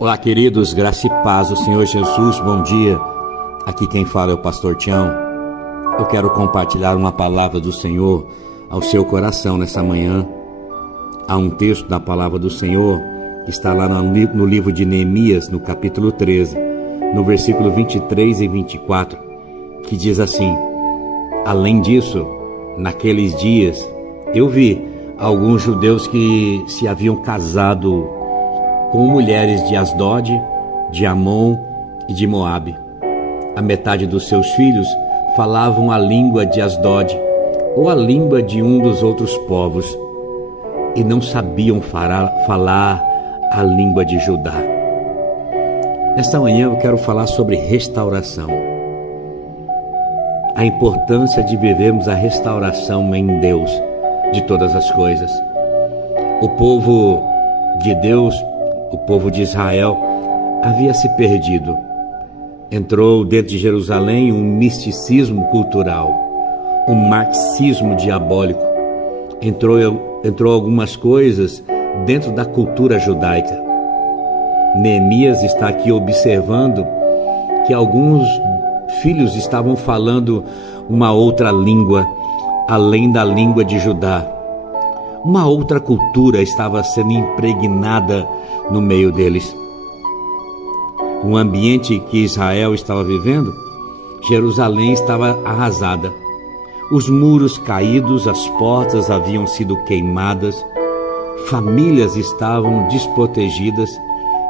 Olá, queridos, graça e paz do Senhor Jesus, bom dia. Aqui quem fala é o pastor Tião. Eu quero compartilhar uma palavra do Senhor ao seu coração nessa manhã. Há um texto da palavra do Senhor que está lá no livro de Neemias, no capítulo 13, no versículo 23 e 24, que diz assim: além disso, naqueles dias, eu vi alguns judeus que se haviam casado com mulheres de Asdod, de Amon e de Moabe. A metade dos seus filhos falavam a língua de Asdod ou a língua de um dos outros povos e não sabiam falar a língua de Judá. Nesta manhã eu quero falar sobre restauração. A importância de vivermos a restauração em Deus de todas as coisas. O povo de Deus, o povo de Israel, havia se perdido. Entrou dentro de Jerusalém um misticismo cultural, um marxismo diabólico. Entrou algumas coisas dentro da cultura judaica. Neemias está aqui observando que alguns filhos estavam falando uma outra língua, além da língua de Judá. Uma outra cultura estava sendo impregnada no meio deles. O ambiente que Israel estava vivendo, Jerusalém estava arrasada. Os muros caídos, as portas haviam sido queimadas, famílias estavam desprotegidas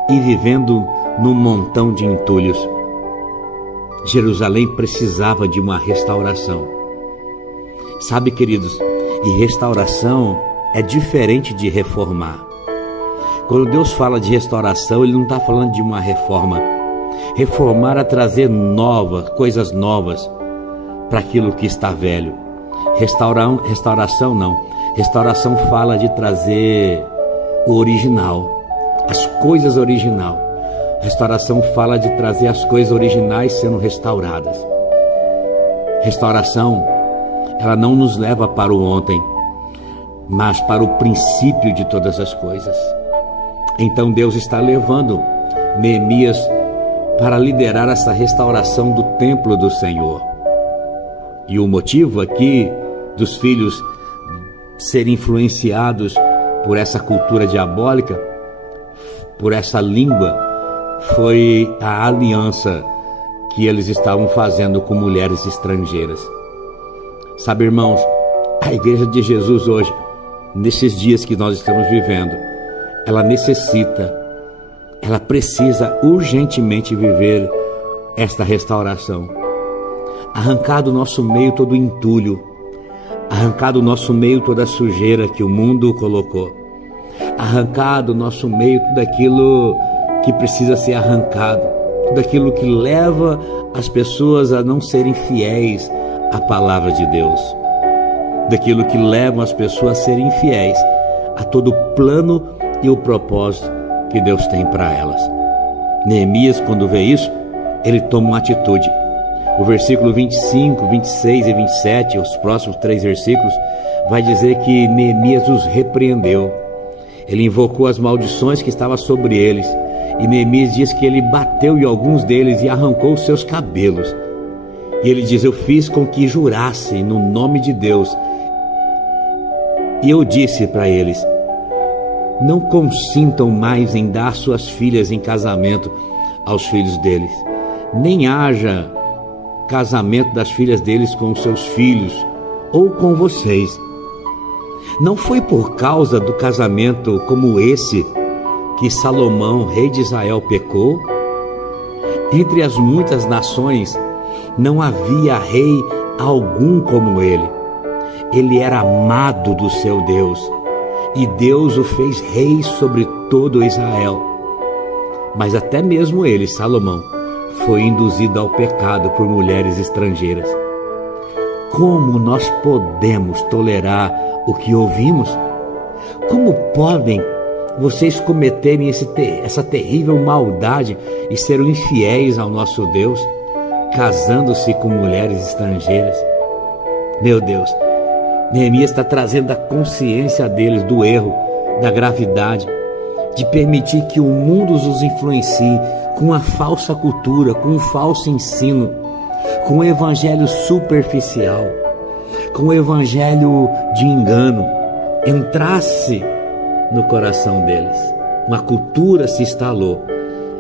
e vivendo num montão de entulhos. Jerusalém precisava de uma restauração. Sabe, queridos, e restauração é diferente de reformar. Quando Deus fala de restauração, Ele não está falando de uma reforma. Reformar é trazer coisas novas para aquilo que está velho. Restauração não. Restauração fala de trazer o original, as coisas original. Restauração fala de trazer as coisas originais sendo restauradas. Restauração, ela não nos leva para o ontem, mas para o princípio de todas as coisas. Então Deus está levando Neemias para liderar essa restauração do templo do Senhor. E o motivo aqui dos filhos serem influenciados por essa cultura diabólica, por essa língua, foi a aliança que eles estavam fazendo com mulheres estrangeiras. Sabe, irmãos, a igreja de Jesus hoje, nesses dias que nós estamos vivendo, ela precisa urgentemente viver esta restauração. Arrancar do nosso meio todo o entulho, arrancar do nosso meio toda a sujeira que o mundo colocou, arrancar do nosso meio tudo aquilo que precisa ser arrancado, tudo aquilo que leva as pessoas a não serem fiéis à palavra de Deus, daquilo que leva as pessoas a serem fiéis a todo o plano e o propósito que Deus tem para elas. Neemias, quando vê isso, ele toma uma atitude. O versículo 25, 26 e 27, os próximos 3 versículos, vai dizer que Neemias os repreendeu. Ele invocou as maldições que estavam sobre eles. E Neemias diz que ele bateu em alguns deles e arrancou os seus cabelos. E ele diz: eu fiz com que jurassem no nome de Deus. E eu disse para eles: não consintam mais em dar suas filhas em casamento aos filhos deles, nem haja casamento das filhas deles com os seus filhos ou com vocês. Não foi por causa do casamento como esse que Salomão, rei de Israel, pecou? Entre as muitas nações não havia rei algum como ele. Ele era amado do seu Deus, e Deus o fez rei sobre todo Israel. Mas até mesmo ele, Salomão, foi induzido ao pecado por mulheres estrangeiras. Como nós podemos tolerar o que ouvimos? Como podem vocês cometerem essa terrível maldade e serem infiéis ao nosso Deus, casando-se com mulheres estrangeiras? Meu Deus, Neemias está trazendo a consciência deles do erro, da gravidade. de permitir que o mundo os influencie com uma falsa cultura, com um falso ensino, com um evangelho superficial, com um evangelho de engano, entrasse no coração deles. Uma cultura se instalou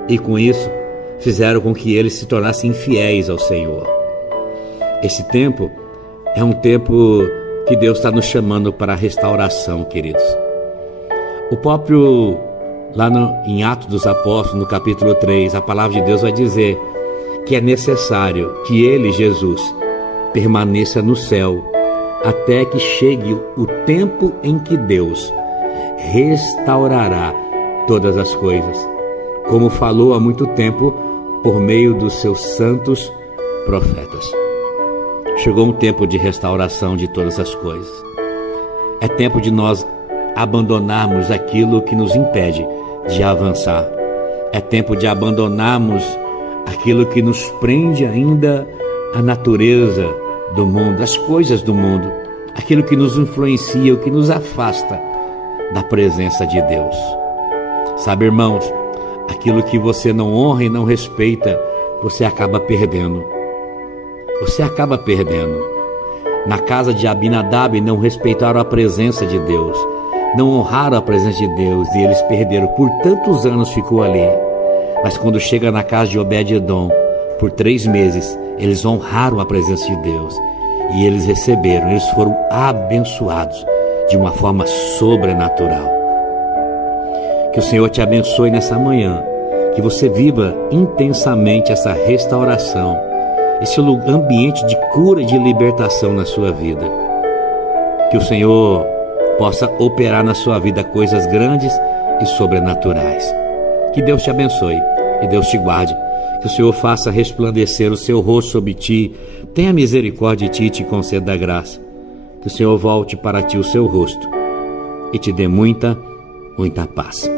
e com isso fizeram com que eles se tornassem infiéis ao Senhor. Esse tempo é um tempo que Deus está nos chamando para a restauração, queridos. O próprio, lá em Atos dos Apóstolos, no capítulo 3, a palavra de Deus vai dizer que é necessário que Ele, Jesus, permaneça no céu até que chegue o tempo em que Deus restaurará todas as coisas, como falou há muito tempo por meio dos seus santos profetas. Chegou um tempo de restauração de todas as coisas. É tempo de nós abandonarmos aquilo que nos impede de avançar. É tempo de abandonarmos aquilo que nos prende ainda à natureza do mundo, às coisas do mundo, aquilo que nos influencia, o que nos afasta da presença de Deus. Sabe, irmãos, aquilo que você não honra e não respeita, você acaba perdendo. Você acaba perdendo. Na casa de Abinadab não respeitaram a presença de Deus, não honraram a presença de Deus e eles perderam. Por tantos anos ficou ali. Mas quando chega na casa de Obed-edom, por 3 meses, eles honraram a presença de Deus e eles receberam, eles foram abençoados de uma forma sobrenatural. Que o Senhor te abençoe nessa manhã, que você viva intensamente essa restauração, esse ambiente de cura e de libertação na sua vida. Que o Senhor possa operar na sua vida coisas grandes e sobrenaturais. Que Deus te abençoe e Deus te guarde. Que o Senhor faça resplandecer o seu rosto sobre ti, tenha misericórdia de ti e te conceda a graça. Que o Senhor volte para ti o seu rosto e te dê muita paz.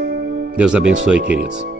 Deus abençoe, queridos.